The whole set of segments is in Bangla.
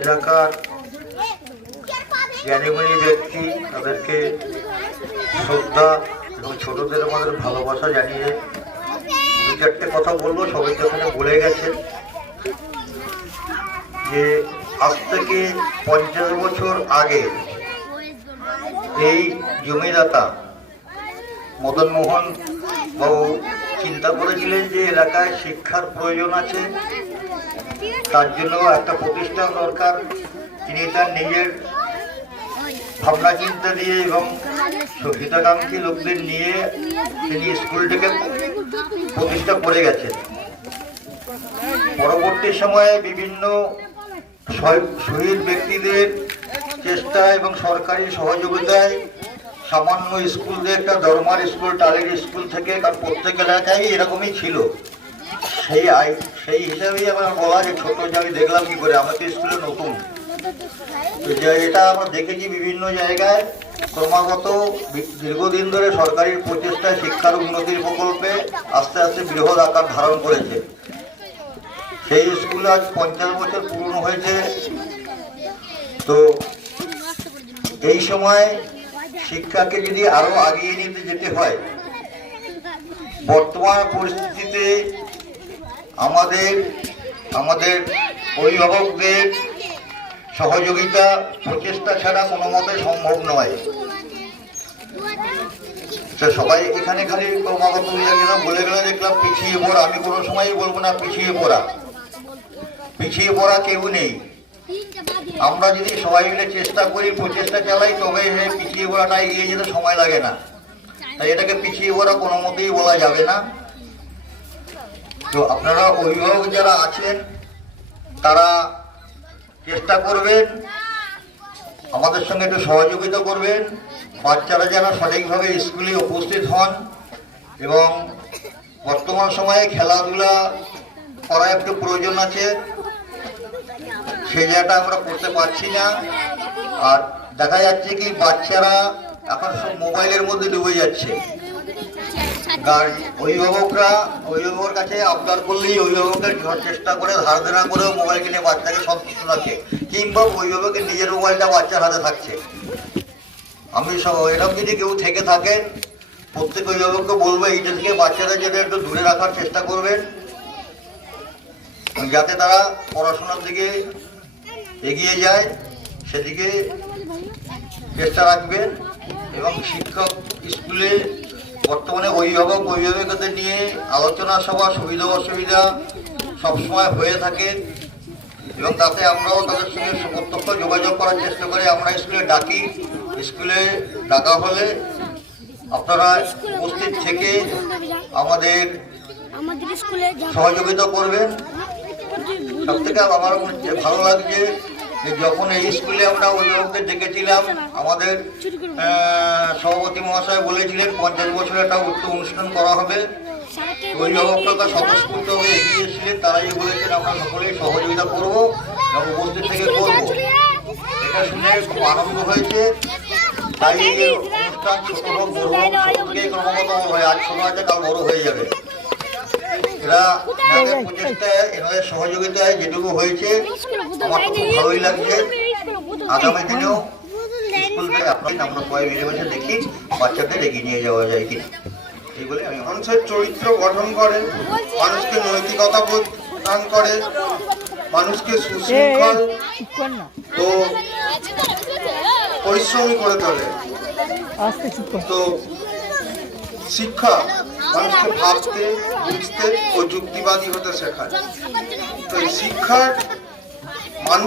এলাকার জ্ঞানীগুণী ব্যক্তি তাদেরকে শ্রদ্ধা এবং ছোটদের আমাদের ভালোবাসা জানিয়ে দু চারটে কথা বলব, সবাই তো এখানে বলে গেছে যে আজ থেকে পঞ্চাশ বছর আগে এই জমিদাতা মদন মোহন বাবু চিন্তা করেছিলেন যে এলাকায় শিক্ষার প্রয়োজন আছে। তার জন্য একটা প্রতিষ্ঠান দরকার। তিনি তার নিজের ভাবনা, চিন্তা দিয়ে এবং হিতাকাঙ্ক্ষী লোকদের নিয়ে তিনি স্কুলটাকে প্রতিষ্ঠা করে গেছেন। পরবর্তী সময়ে বিভিন্ন শহীদ ব্যক্তিদের চেষ্টা এবং সরকারি সহযোগিতায় সামান্য স্কুল একটা দরমার স্কুল, টালির স্কুল থেকে, কারণ প্রত্যেক এলাকায় এরকমই ছিল। সেই আই সেই হিসাবেই আমার বলা যে ছোট যে আমি দেখলাম কি করে, আমার তো স্কুলে নতুন। তো যে এটা আমরা দেখেছি বিভিন্ন জায়গায়, ক্রমাগত দীর্ঘদিন ধরে সরকারি প্রচেষ্টায় শিক্ষার উন্নতির প্রকল্পে আস্তে আস্তে বৃহৎ আকার ধারণ করেছে। সেই স্কুলে আজ পঞ্চাশ বছর পূর্ণ হয়েছে। তো এই সময় শিক্ষাকে যদি আরও আগিয়ে নিতে যেতে হয়, বর্তমান পরিস্থিতিতে আমাদের আমাদের অভিভাবকদের সহযোগিতা প্রচেষ্টা ছাড়া কোনো মতে সম্ভব নয়। সবাই এখানে খালি ক্রমাগত বলে গেলে দেখলাম পিছিয়ে পড়া, আমি কোনো সময়ই বলব না পিছিয়ে পড়া। পিছিয়ে পড়া কেউ নেই। আমরা যদি সবাই মিলে চেষ্টা করি, প্রচেষ্টা চালাই, তবে পিছিয়ে পড়াটা এগিয়ে যেতে সময় লাগে না। তাই এটাকে পিছিয়ে পড়া কোনো মতেই বলা যাবে না। তো আপনারা অভিভাবক যারা আছেন, তারা চেষ্টা করবেন, আমাদের সঙ্গে একটু সহযোগিতা করবেন, বাচ্চারা যেন সঠিকভাবে স্কুলে উপস্থিত হন এবং বর্তমান সময়ে খেলাধুলা করা একটু প্রয়োজন আছে। সেই জায়গাটা আমরা করতে পারছি না। আর দেখা যাচ্ছে কি বাচ্চারা এখন সব মোবাইলের মধ্যে ডুবে যাচ্ছে। গার্ড অভিভাবকরা, অভিভাবকের কাছে আবদার করলেই অভিভাবকের চেষ্টা করে, ধার দেনা করেও মোবাইল কিনে বাচ্চাকে সন্তুষ্ট রাখে। কিংবা অভিভাবকের নিজের মোবাইলটা বাচ্চার হাতে থাকছে। আমি সব এরকম যদি কেউ থেকে থাকেন, প্রত্যেক অভিভাবককে বলব, এইটা থেকে বাচ্চাদের যেটা একটু দূরে রাখার চেষ্টা করবেন। যাতে তারা পড়াশোনার দিকে এগিয়ে যায়, সেদিকে চেষ্টা রাখবেন। এবং শিক্ষক স্কুলে বর্তমানে অভিভাবক অভিভাবকদের নিয়ে আলোচনা সভা সুবিধা অসুবিধা সবসময় হয়ে থাকে এবং তাতে আমরাও তাদের সঙ্গে প্রত্যক্ষ যোগাযোগ করার চেষ্টা করি। আমরা স্কুলে ডাকি স্কুলে ডাকা হলে আপনারা উপস্থিত থেকে আমাদের সহযোগিতা করবেন। সব থেকে আমার যে ভালো লাগছে যখন এই স্কুলে আমরা অভিভাবকদের ডেকেছিলাম আমাদের সভাপতি মহাশয় বলেছিলেন পঞ্চাশ বছর একটা উচ্চ অনুষ্ঠান করা হবে। অভিভাবকরা স্বতঃস্ফূর্তভাবে এগিয়ে এসেছিলেন তারাই বলেছেন আমরা সকলেই সহযোগিতা করব এবং উপস্থিত থেকে করব। এটা শুনে খুব আনন্দ হয়েছে। তাই অনুষ্ঠান ছোট হোক বড় হোক সকলকে ক্রমাগত হয়। আজ ছোট আছে কাল বড় হয়ে যাবে। এরা এনাদের প্রচেষ্টায় এনাদের সহযোগিতায় যেটুকু হয়েছে আমার খুব ভালোই লাগছে। আগামী দিনেও স্কুল থেকে আপনার আমরা সবাই মিলেমিশে দেখি বাচ্চাদের এগিয়ে নিয়ে যাওয়া যায় কিনা। এই বলে আমি মানুষের চরিত্র গঠন করে মানুষকে নৈতিকতা বোধ দান করে মানুষকে সুশৃঙ্খল ও পরিশ্রমী করে তোলে। তো শিক্ষা মানুষকে ভাবতে, বুঝতে ও যুক্তিবাদী হতে শেখায়। তো এই শিক্ষার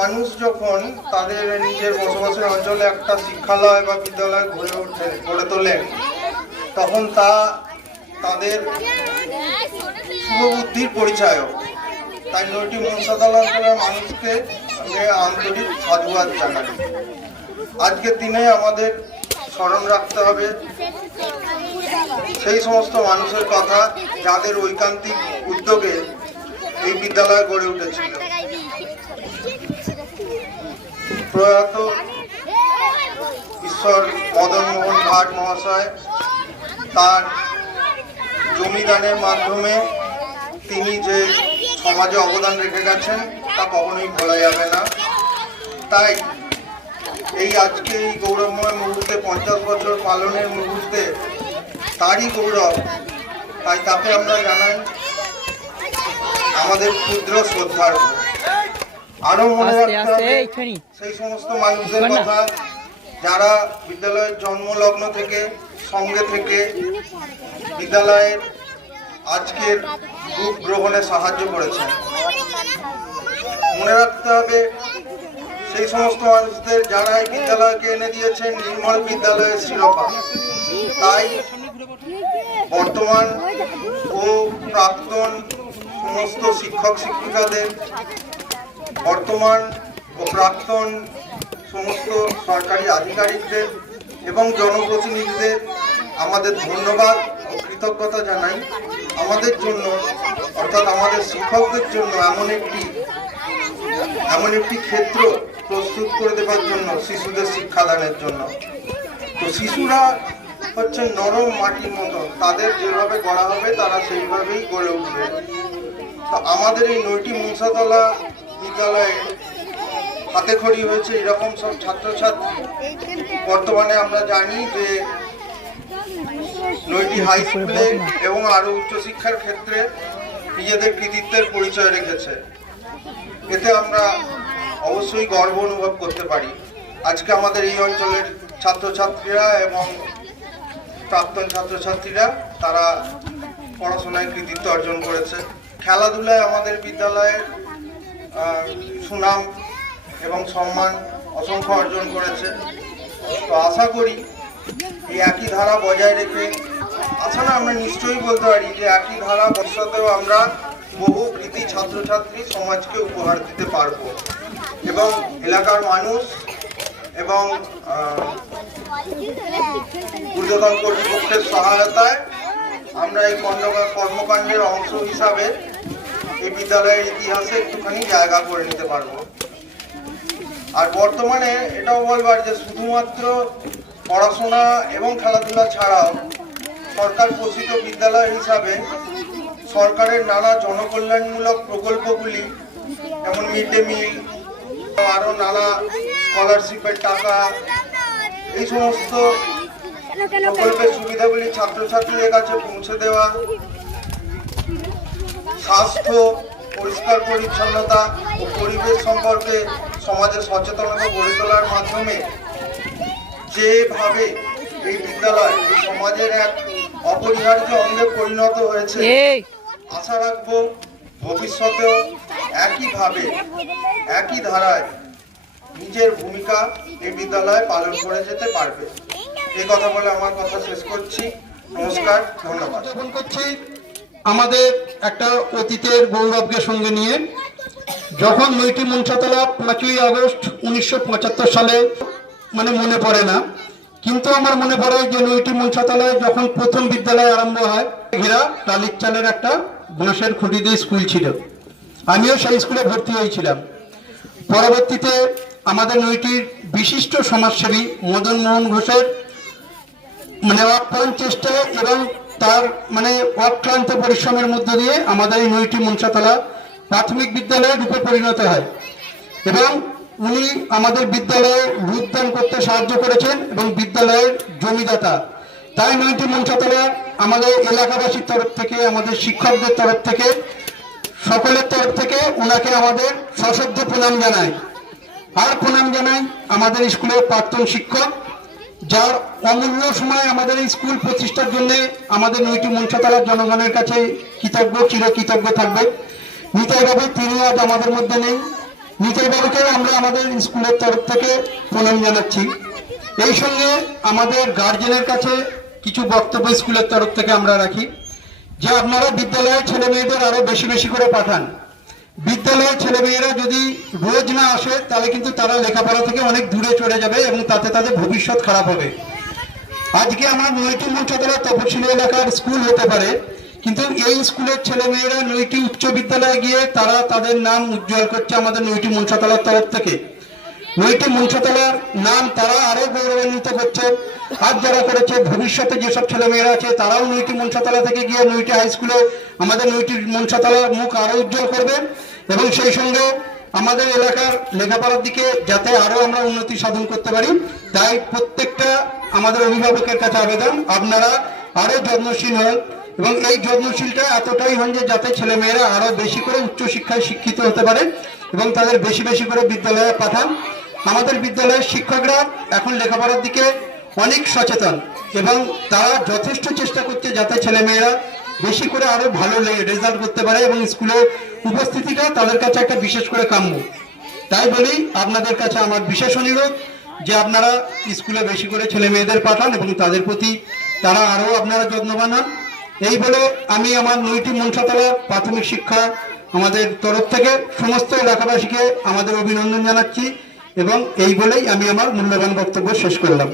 মানুষ যখন তাদের নিজের বসবাসের অঞ্চলে একটা শিক্ষালয় বা বিদ্যালয় গড়ে ওঠে, গড়ে তোলেন তখন তা তাদের শুভবুদ্ধির পরিচয়ক। তাই নয়টি মনসাদাল অঞ্চলের মানুষকে আন্তরিক সাধুবাদ জানাই আজকের দিনে আমাদের স্মরণ রাখতে হবে সেই সমস্ত মানুষের কথা যাদের ঐকান্তিক উদ্যোগে এই বিদ্যালয় গড়ে উঠেছিল। প্রয়াত ঈশ্বর মদন মোহন ভাট মহাশয় তার জমিদানের মাধ্যমে তিনি যে সমাজে অবদান রেখে গেছেন, তা কখনোই ভোলা যাবে না। তাই এই আজকে এই গৌরবময় মুহূর্তে পঞ্চাশ বছর পালনের মুহূর্তে তারই গৌরব। তাই তাকে আমরা জানাই আমাদের ক্ষুদ্র শ্রদ্ধার। আরও মনে রাখতে হবে সেই সমস্ত মানুষদের কথা যারা বিদ্যালয়ের জন্মলগ্ন থেকে সঙ্গে থেকে বিদ্যালয়ের আজকের রূপ গ্রহণে সাহায্য করেছেন। মনে রাখতে হবে সেই সমস্ত মানুষদের যারা এই বিদ্যালয়কে এনে দিয়েছেন নির্মল বিদ্যালয়ের শিরোপা তাই বর্তমান ও প্রাক্তন সমস্ত শিক্ষক শিক্ষিকাদের, বর্তমান ও প্রাক্তন সমস্ত সরকারি আধিকারিকদের এবং জনপ্রতিনিধিদের আমাদের ধন্যবাদ ও কৃতজ্ঞতা জানাই। আমাদের জন্য, অর্থাৎ আমাদের শিক্ষকদের জন্য এমন একটি এমন একটি ক্ষেত্র প্রস্তুত করে দেওয়ার জন্য শিশুদের শিক্ষাদানের জন্য। তো শিশুরা হচ্ছে নরম মাটির মতো। তাদের যেভাবে গড়া হবে, তারা সেইভাবেই গড়ে উঠবে। তো আমাদের এই নৈটি মনসাতলা বিদ্যালয়ে হাতে খড়ি হয়েছে, এরকম সব ছাত্রছাত্রী। বর্তমানে আমরা জানি যে নৈটি হাই স্কুলে এবং আরও উচ্চশিক্ষার ক্ষেত্রে নিজেদের কৃতিত্বের পরিচয় রেখেছে। এতে আমরা অবশ্যই গর্ব অনুভব করতে পারি। আজকে আমাদের এই অঞ্চলের ছাত্রছাত্রীরা এবং প্রাক্তন ছাত্রছাত্রীরা, তারা পড়াশোনায় কৃতিত্ব অর্জন করেছে। খেলাধুলায় আমাদের বিদ্যালয়ের সুনাম এবং সম্মান অসংখ্য অর্জন করেছে। তো আশা করি এই একই ধারা বজায় রেখে আশা না, আমরা নিশ্চয়ই বলতে পারি যে একই ধারা ভবিষ্যতেও আমরা বহু কৃতি ছাত্রছাত্রী সমাজকে উপহার দিতে পারব। এবং এলাকার মানুষ এবং ঊর্ধ্বতন কর্তৃপক্ষের সহায়তায় আমরা এই কর্ম- কর্মকাণ্ডের অংশ হিসাবে এই বিদ্যালয়ের ইতিহাসে একটুখানি জায়গা করে নিতে পারব। আর বর্তমানে এটাও বলবার যে শুধুমাত্র পড়াশোনা এবং খেলাধুলা ছাড়াও সরকার পোষিত বিদ্যালয় হিসাবে সরকারের নানা জনকল্যাণমূলক প্রকল্পগুলি, যেমন মিড ডে মিল, আরও নানা স্কলারশিপের টাকা এই সমস্ত প্রকল্পের সুবিধাগুলি ছাত্রছাত্রীদের কাছে পৌঁছে দেওয়া স্বাস্থ্য পরিষ্কার পরিচ্ছন্নতা ও পরিবেশ সম্পর্কে সমাজে সচেতনতা গড়ে তোলার মাধ্যমে যেভাবে এই বিদ্যালয় সমাজের এক অপরিহার্য অঙ্গে পরিণত হয়েছে আশা রাখব ভবিষ্যতেও একইভাবে একই ধারায় নিজের ভূমিকা এই বিদ্যালয়ে পালন করে যেতে পারবে। এই কথা বলে আমার কথা শেষ করছি। নমস্কার, ধন্যবাদ। করছি। আমাদের একটা অতীতের গৌরবকে সঙ্গে নিয়ে, যখন নৈটি মঞ্চতলা পাঁচই আগস্ট উনিশশো পঁচাত্তর সালে মানে মনে পড়ে না, কিন্তু আমার মনে পড়ে যে নৈটি মঞ্চতলায় যখন প্রথম বিদ্যালয় আরম্ভ হয়, ঘেরা টালির চালের একটা বাঁশের খুঁটি দিয়ে স্কুল ছিল। আমিও সেই স্কুলে ভর্তি হয়েছিলাম। পরবর্তীতে আমাদের নৈটির বিশিষ্ট সমাজসেবী মদন মোহন ঘোষের মানে অপ্রাণ চেষ্টা এবং তার মানে অক্লান্ত পরিশ্রমের মধ্য দিয়ে আমাদের এই নৈটি মনসাতলা প্রাথমিক বিদ্যালয়ে রূপে পরিণত হয়। এবং উনি আমাদের বিদ্যালয়ে রূপদান করতে সাহায্য করেছেন এবং বিদ্যালয়ের জমিদাতা। তাই নৈটি মনসাতলা আমাদের এলাকাবাসীর তরফ থেকে, আমাদের শিক্ষকদের তরফ থেকে, সকলের তরফ থেকে ওনাকে আমাদের সশ্রদ্ধ প্রণাম জানাই। আর প্রণাম জানাই, আমাদের স্কুলের প্রাক্তন শিক্ষক, যার অমূল্য সময় আমাদের স্কুল প্রতিষ্ঠার জন্য আমাদের নৈটি মঞ্চতলার জনগণের কাছে কৃতজ্ঞ, চিরকৃতজ্ঞ থাকবে নিতাই বাবু তিনি আজ আমাদের মধ্যে নেই। নিতাই বাবুকে আমরা আমাদের স্কুলের তরফ থেকে প্রণাম জানাচ্ছি। এই সঙ্গে আমাদের গার্জেনের কাছে কিছু বক্তব্য স্কুলের তরফ থেকে আমরা রাখি, যে আপনারা বিদ্যালয়ের ছেলে মেয়েদের আরও বেশি বেশি করে পাঠান। বিদ্যালয়ের ছেলেমেয়েরা যদি রোজ না আসে, তাহলে কিন্তু তারা লেখাপড়া থেকে অনেক দূরে চলে যাবে এবং তাতে তাদের ভবিষ্যৎ খারাপ হবে। আজকে আমার নৈটি মঞ্চতলা তপশিলি এলাকার স্কুল হতে পারে, কিন্তু এই স্কুলের ছেলেমেয়েরা নৈটি উচ্চ বিদ্যালয়ে গিয়ে তারা তাদের নাম উজ্জ্বল করছে আমাদের নৈটি মঞ্চতলার তরফ থেকে। নৈটি মঞ্চতলার নাম তারা আরও গৌরবান্বিত করছে। আজ যারা করেছে। ভবিষ্যতে যেসব ছেলেমেয়েরা আছে, তারাও নৈটি মঞ্চতলা থেকে গিয়ে নৈটি হাই স্কুলে আমাদের নৈটি মঞ্চতলার মুখ আরও উজ্জ্বল করবে এবং সেই সঙ্গে আমাদের এলাকার লেখাপড়ার দিকে যাতে আরও আমরা উন্নতি সাধন করতে পারি, তাই প্রত্যেকটা আমাদের অভিভাবকের কাছে আবেদন, আপনারা আরও যত্নশীল হন এবং এই যত্নশীলটা এতটাই হন যে যাতে ছেলেমেয়েরা আরও বেশি করে উচ্চশিক্ষায় শিক্ষিত হতে পারে এবং তাদের বেশি বেশি করে বিদ্যালয়ে পাঠান। আমাদের বিদ্যালয়ের শিক্ষকরা এখন লেখাপড়ার দিকে অনেক সচেতন এবং তারা যথেষ্ট চেষ্টা করছে যাতে ছেলেমেয়েরা বেশি করে আরও ভালো রেজাল্ট করতে পারে এবং স্কুলে উপস্থিতিটা তাদের কাছে একটা বিশেষ করে কাম্য। তাই বলি আপনাদের কাছে আমার বিশেষ অনুরোধ যে আপনারা স্কুলে বেশি করে ছেলে মেয়েদের পাঠান এবং তাদের প্রতি তারা আরও আপনারা যত্নবান হন। এই বলে আমি আমার নৈটি মনসাতলা প্রাথমিক শিক্ষা আমাদের তরফ থেকে সমস্ত এলাকাবাসীকে আমাদের অভিনন্দন জানাচ্ছি এবং এই বলেই আমি আমার মূল্যবান বক্তব্য শেষ করলাম।